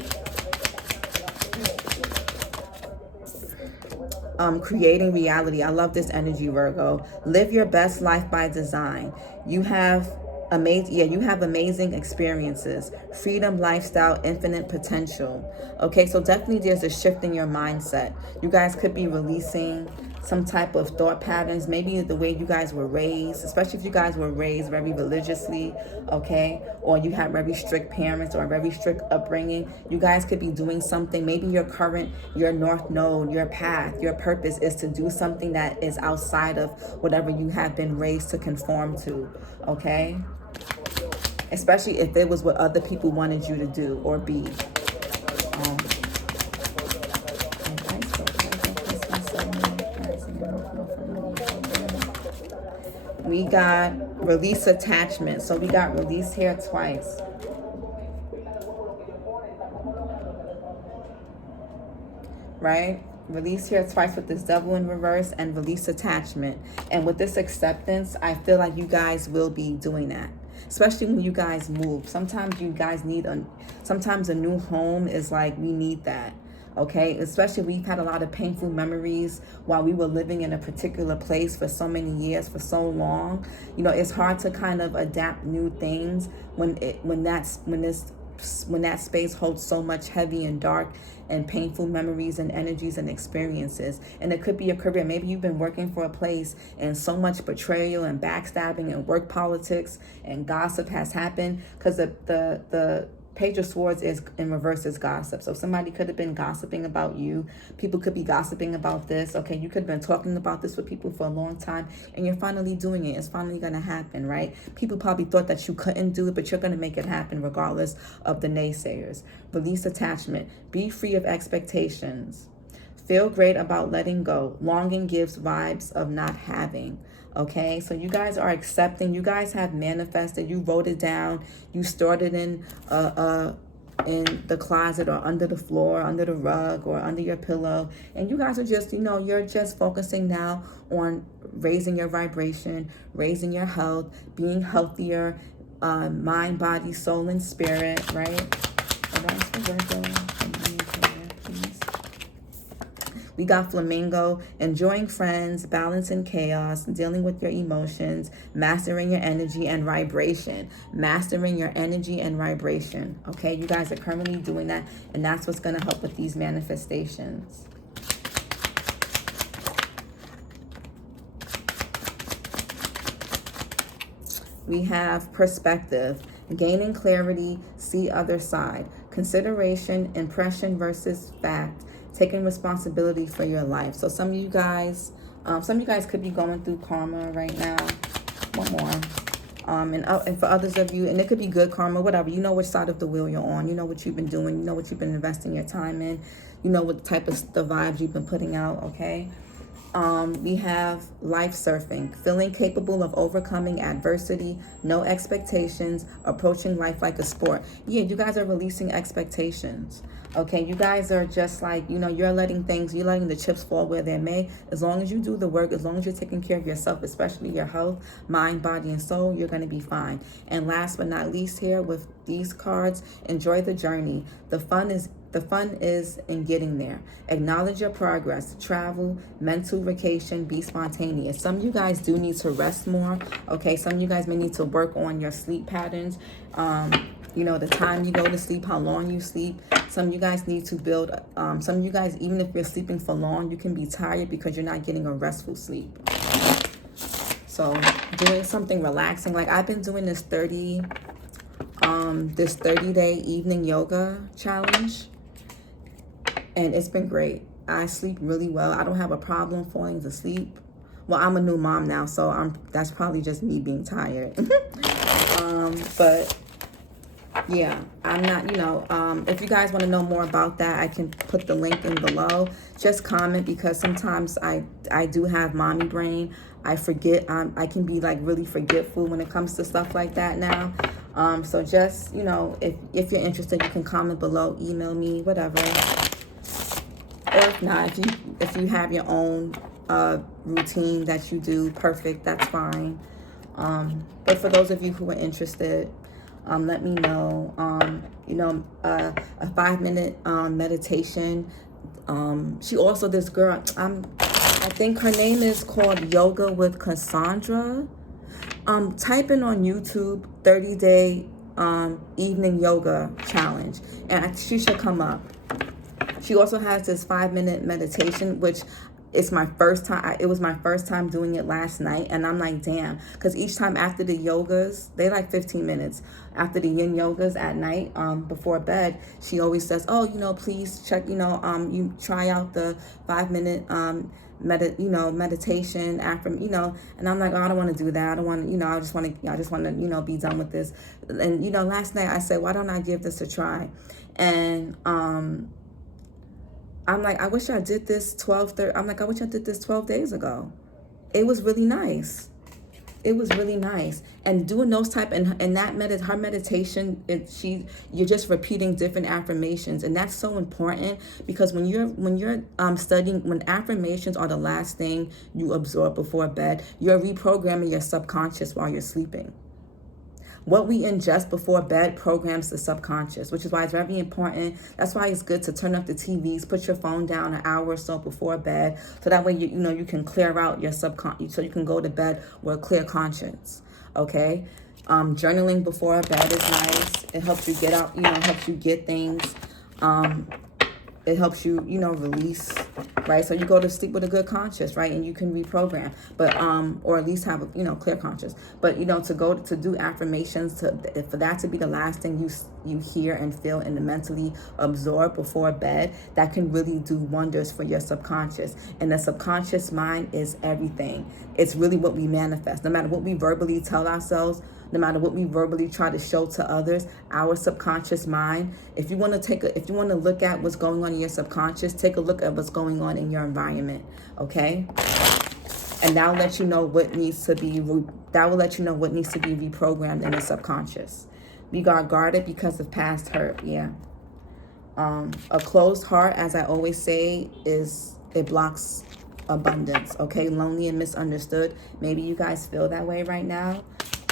Creating reality. I love this energy, Virgo. Live your best life by design. You have amazing experiences, freedom, lifestyle, infinite potential. Okay, so definitely there's a shift in your mindset. You guys could be releasing some type of thought patterns, maybe the way you guys were raised, especially if you guys were raised very religiously, okay, or you had very strict parents or a very strict upbringing. You guys could be doing something, maybe your north node, your path, your purpose is to do something that is outside of whatever you have been raised to conform to, okay, especially if it was what other people wanted you to do or be. We got release attachment. So we got release here twice. Right? Release here twice with this devil in reverse, and release attachment. And with this acceptance, I feel like you guys will be doing that. Especially when you guys move. Sometimes you guys need sometimes a new home is like, we need that. Okay, especially we've had a lot of painful memories while we were living in a particular place for so many years, for so long. You know, it's hard to kind of adapt new things when that space holds so much heavy and dark and painful memories and energies and experiences. And it could be a career. Maybe you've been working for a place and so much betrayal and backstabbing and work politics and gossip has happened, because the Page of Swords is in reverse is gossip. So somebody could have been gossiping about you. People could be gossiping about this. Okay, you could have been talking about this with people for a long time, and you're finally doing it. It's finally going to happen, right? People probably thought that you couldn't do it, but you're going to make it happen regardless of the naysayers. Release attachment. Be free of expectations. Feel great about letting go. Longing gives vibes of not having. Okay, so you guys are accepting. You guys have manifested. You wrote it down. You stored it in the closet or under the floor, under the rug or under your pillow. And you guys are just, you're just focusing now on raising your vibration, raising your health, being healthier, mind, body, soul, and spirit, right? We got flamingo, enjoying friends, balance in chaos, dealing with your emotions, mastering your energy and vibration. Mastering your energy and vibration. Okay, you guys are currently doing that, and that's what's going to help with these manifestations. We have perspective, gaining clarity, see other side, consideration, impression versus fact, taking responsibility for your life. So some of you guys could be going through karma right now. One more. And for others of you, and it could be good karma, whatever. You know which side of the wheel you're on. You know what you've been doing. You know what you've been investing your time in. You know what type of the vibes you've been putting out, okay? We have life surfing, feeling capable of overcoming adversity, no expectations, approaching life like a sport. Yeah, you guys are releasing expectations. Okay, you guys are just like, you're letting the chips fall where they may. As long as you do the work, as long as you're taking care of yourself, especially your health, mind, body, and soul, you're going to be fine. And last but not least here with these cards, enjoy the journey. The fun is in getting there. Acknowledge your progress. Travel, mental vacation, be spontaneous. Some of you guys do need to rest more. Okay, some of you guys may need to work on your sleep patterns. The time you go to sleep, how long you sleep. Some of you guys need to build, some of you guys, even if you're sleeping for long, you can be tired because you're not getting a restful sleep. So doing something relaxing. Like I've been doing this 30-day evening yoga challenge, and it's been great. I sleep really well. I don't have a problem falling to sleep. Well, I'm a new mom now, so that's probably just me being tired. But Yeah, I'm not, if you guys want to know more about that, I can put the link in below. Just comment, because sometimes I do have mommy brain. I forget. I can be like really forgetful when it comes to stuff like that now. So just, if you're interested, you can comment below, email me, whatever. Or if not, if you have your own routine that you do, perfect, that's fine. But for those of you who are interested, let me know. A 5-minute meditation. She also, this girl, I think her name is called Yoga with Cassandra. Type in on YouTube 30-day evening yoga challenge, and she should come up. She also has this 5-minute meditation, which it's my first time. It was my first time doing it last night, and I'm like, damn, because each time after the yogas, they like 15 minutes after the yin yogas at night, before bed, she always says, oh, please check, you try out the 5-minute meditation after, and I'm like, oh, I don't want to do that. I don't want to, I just want to, be done with this. And last night I said, why don't I give this a try? And I'm like, I wish I did this 12 days ago. It was really nice. It was really nice. And doing those type, and that her meditation, you're just repeating different affirmations, and that's so important, because when you're studying, when affirmations are the last thing you absorb before bed, you're reprogramming your subconscious while you're sleeping. What we ingest before bed programs the subconscious, which is why it's very important. That's why it's good to turn off the TVs, put your phone down an hour or so before bed, so that way you can clear out your subconscious, so you can go to bed with a clear conscience. Okay, journaling before bed is nice. It helps you get out, helps you get things. It helps you, release, right? So you go to sleep with a good conscience, right? And you can reprogram, but or at least have a clear conscience. But to do affirmations, for that to be the last thing you hear and feel and mentally absorb before bed, that can really do wonders for your subconscious. And the subconscious mind is everything. It's really what we manifest. No matter what we verbally tell ourselves, no matter what we verbally try to show to others, our subconscious mind, if you want to look at what's going on in your subconscious, take a look at what's going on in your environment, okay? And that'll let you know what needs to be reprogrammed in the subconscious. We got guarded because of past hurt, yeah. A closed heart, as I always say, it blocks abundance, okay? Lonely and misunderstood. Maybe you guys feel that way right now.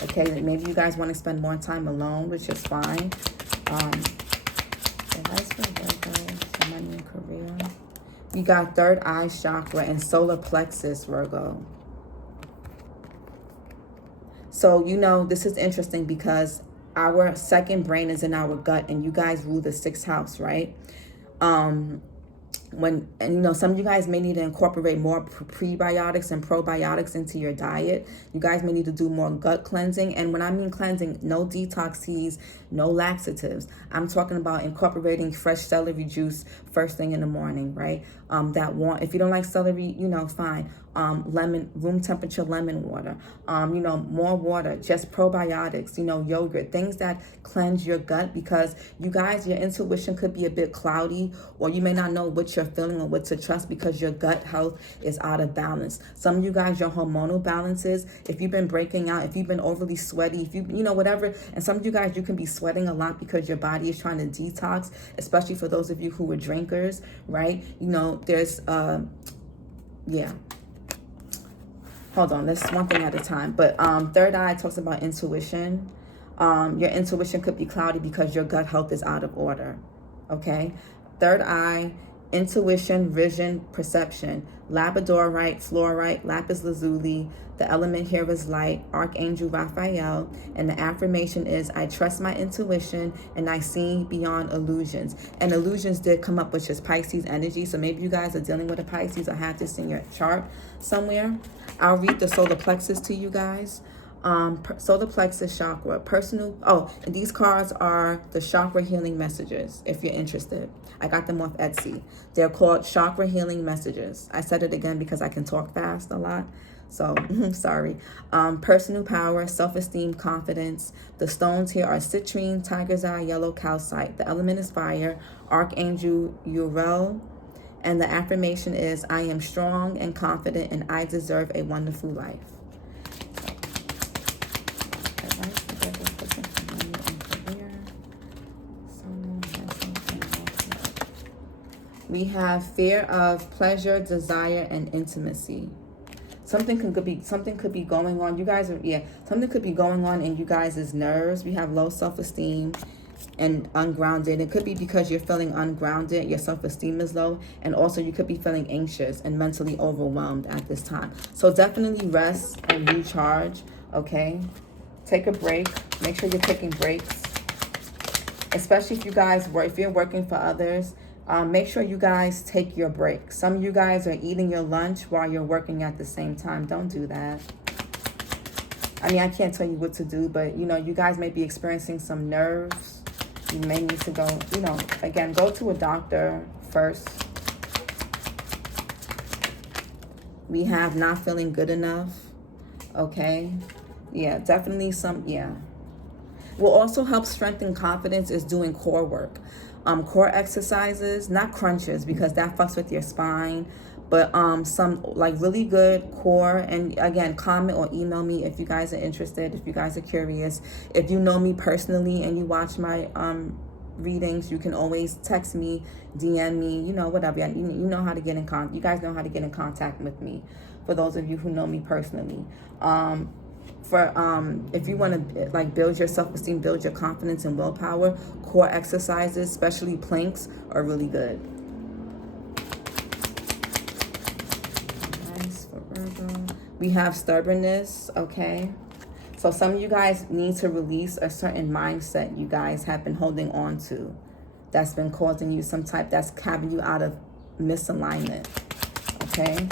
Okay, maybe you guys want to spend more time alone, which is fine. Advice for Virgo, money and career. You got third eye chakra and solar plexus, Virgo. So, this is interesting, because our second brain is in our gut, and you guys rule the 6th house, right? Some of you guys may need to incorporate more prebiotics and probiotics into your diet. You guys may need to do more gut cleansing. And when I mean cleansing, no detox teas, no laxatives. I'm talking about incorporating fresh celery juice first thing in the morning, right? If you don't like celery, fine. Lemon, room temperature lemon water, more water, just probiotics, yogurt, things that cleanse your gut, because you guys, your intuition could be a bit cloudy, or you may not know what you're feeling or what to trust, because your gut health is out of balance. Some of you guys, your hormonal balances, if you've been breaking out, if you've been overly sweaty, if whatever, and some of you guys, you can be sweating a lot because your body is trying to detox, especially for those of you who are drinkers, right? There's, yeah. Hold on, this is one thing at a time. But third eye talks about intuition. Your intuition could be cloudy because your gut health is out of order. Okay? Third eye, intuition, vision, perception. Labradorite, fluorite, lapis lazuli. The element here is light, Archangel Raphael. And the affirmation is, I trust my intuition and I see beyond illusions. And illusions did come up, which is Pisces energy. So maybe you guys are dealing with a Pisces or have this in your chart somewhere. I'll read the solar plexus to you guys. Solar plexus chakra, and these cards are the chakra healing messages, if you're interested. I got them off Etsy. They're called chakra healing messages. I said it again because I can talk fast a lot. So, sorry. Personal power, self-esteem, confidence. The stones here are citrine, tiger's eye, yellow calcite. The element is fire, Archangel Uriel. And the affirmation is, I am strong and confident and I deserve a wonderful life. We have fear of pleasure, desire, and intimacy. Something could be going on. You guys are, something could be going on in you guys' nerves. We have low self-esteem and ungrounded. It could be because you're feeling ungrounded, your self-esteem is low, and also you could be feeling anxious and mentally overwhelmed at this time. So definitely rest and recharge, okay? Take a break. Make sure you're taking breaks, especially if you guys work, if you're working for others. Make sure you guys take your break. Some of you guys are eating your lunch while you're working at the same time. Don't do that. I mean, I can't tell you what to do, but, you know, you guys may be experiencing some nerves. You may need to go, you know, again, go to a doctor first. We have not feeling good enough. Okay. Yeah, definitely Will also help strengthen confidence is doing core work. Core exercises, not crunches because that fucks with your spine, but some like really good core. And again, comment or email me if you guys are interested, if you guys are curious. If you know me personally and you watch my readings, you can always text me, DM me, you know, whatever. You know how to get in contact. You guys know how to get in contact with me, for those of you who know me personally. If you want to like build your self-esteem, build your confidence and willpower, core exercises, especially planks, are really good. Nice for Virgo. We have stubbornness, okay? So some of you guys need to release a certain mindset you guys have been holding on to that's been causing you that's having you out of misalignment, okay?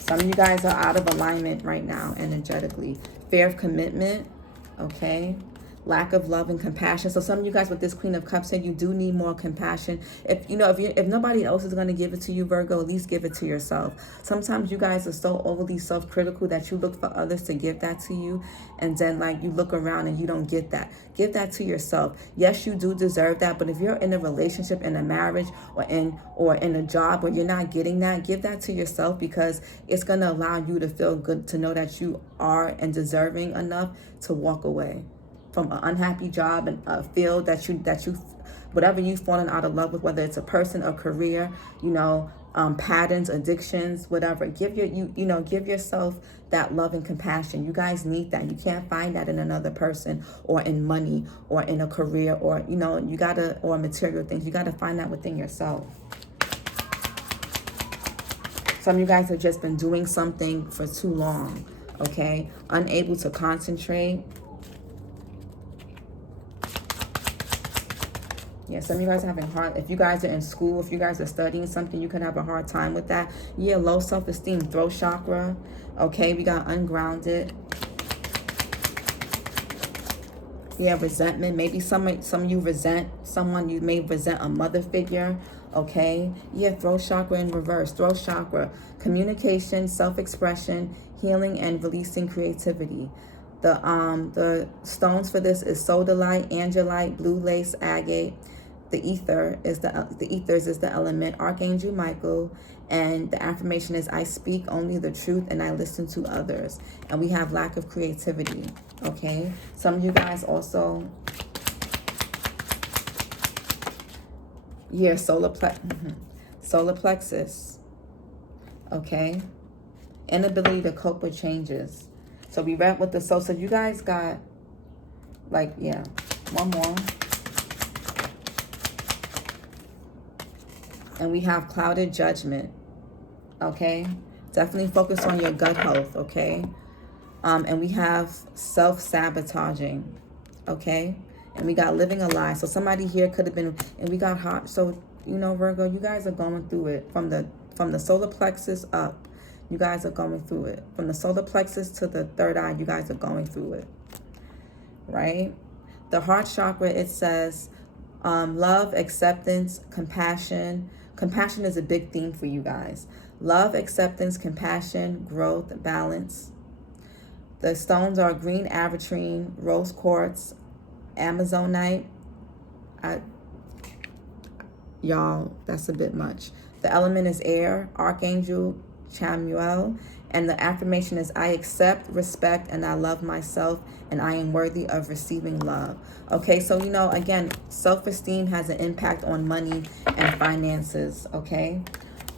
Some of you guys are out of alignment right now energetically. Fear of commitment, okay? Lack of love and compassion. So some of you guys with this Queen of Cups here, you do need more compassion. If nobody else is going to give it to you, Virgo, at least give it to yourself. Sometimes you guys are so overly self-critical that you look for others to give that to you, and then like you look around and you don't get that. Give that to yourself. Yes, you do deserve that, but if you're in a relationship, in a marriage, or in a job where you're not getting that, give that to yourself, because it's going to allow you to feel good, to know that you are and deserving enough to walk away from an unhappy job and a field that you whatever you've fallen out of love with, whether it's a person, a career, you know, patterns, addictions, whatever. Give yourself that love and compassion. You guys need that. You can't find that in another person or in money or in a career or, you know, or material things. You gotta find that within yourself. Some of you guys have just been doing something for too long, okay? Unable to concentrate. Yeah, some of you guys are having hard, if you guys are in school, if you guys are studying something, you could have a hard time with that. Yeah, low self-esteem, throat chakra. Okay, we got ungrounded. Yeah, resentment. Maybe some of you resent someone. You may resent a mother figure. Okay. Yeah, throat chakra in reverse. Throat chakra. Communication, self-expression, healing, and releasing creativity. The stones for this is sodalite, angelite, blue lace, agate. The ethers is the element, Archangel Michael, and the affirmation is, I speak only the truth and I listen to others. And we have lack of creativity, okay? Some of you guys also, solar plexus, okay? Inability to cope with changes. So we read with the soul. So you guys got, like, yeah, one more. And we have clouded judgment, okay? Definitely focus on your gut health, okay? And we have self-sabotaging, okay? And we got living a lie. So somebody here could have been, and we got hot. So, you know, Virgo, you guys are going through it from the solar plexus up. You guys are going through it. From the solar plexus to the third eye, you guys are going through it, right? The heart chakra, it says love, acceptance, compassion, Compassion is a big theme for you guys. Love, acceptance, compassion, growth, balance. The stones are green aventurine, rose quartz, amazonite. Y'all, that's a bit much. The element is air, Archangel Chamuel, and the affirmation is I accept, respect, and I love myself, and I am worthy of receiving love. Okay, so you know, again, self-esteem has an impact on money and finances, okay?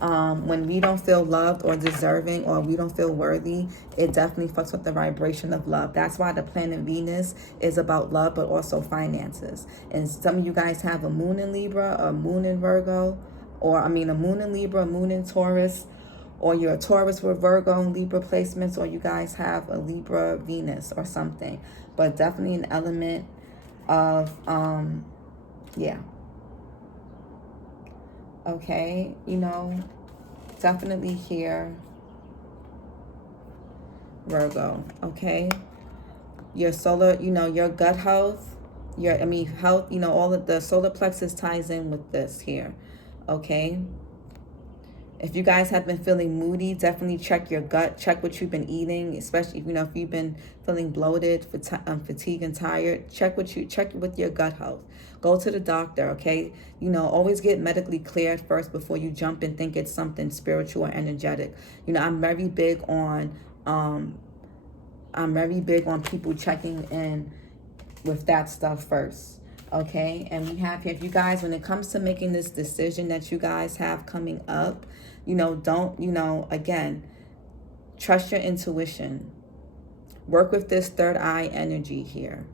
When we don't feel loved or deserving, or we don't feel worthy, it definitely fucks with the vibration of love. That's why the planet Venus is about love, but also finances. And some of you guys have a moon in Libra, a moon in Virgo, or a moon in Libra, a moon in Taurus, or you're a Taurus with Virgo and Libra placements, or you guys have a Libra Venus or something. But definitely an element of, yeah. Okay, you know, definitely here, Virgo, okay? Your solar, you know, your gut health, health, you know, all of the solar plexus ties in with this here, okay? If you guys have been feeling moody, definitely check your gut, check what you've been eating, especially, you know, if you've been feeling bloated, fatigued and tired, check with your gut health. Go to the doctor, okay? You know, always get medically cleared first before you jump and think it's something spiritual or energetic. You know, I'm very big on people checking in with that stuff first. Okay, and we have here, if you guys, when it comes to making this decision that you guys have coming up, you know, don't, you know, again, trust your intuition. Work with this third eye energy here.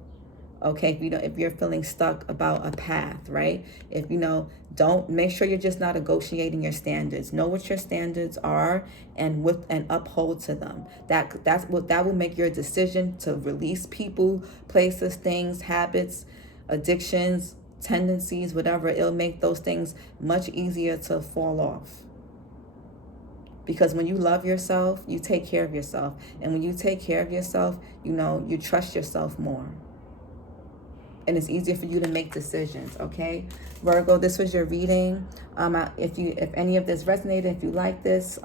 Okay, if you're feeling stuck about a path, right? If you know, don't, make sure you're just not negotiating your standards. Know what your standards are and uphold to them. That will make your decision to release people, places, things, habits, addictions, tendencies, whatever. It'll make those things much easier to fall off. Because when you love yourself, you take care of yourself. And when you take care of yourself, you know, you trust yourself more. And it's easier for you to make decisions, okay? Virgo, this was your reading. If any of this resonated, if you like this,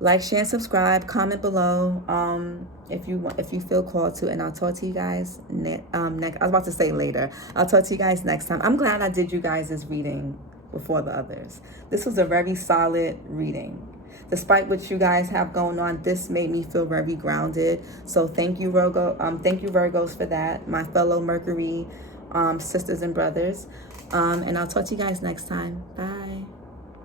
like, share, and subscribe. Comment below if you feel called to. And I'll talk to you guys next. I was about to say later. I'll talk to you guys next time. I'm glad I did you guys this reading before the others. This was a very solid reading. Despite what you guys have going on, this made me feel very grounded. So thank you, Virgo. Thank you, Virgos, for that, my fellow Mercury sisters and brothers. And I'll talk to you guys next time. Bye.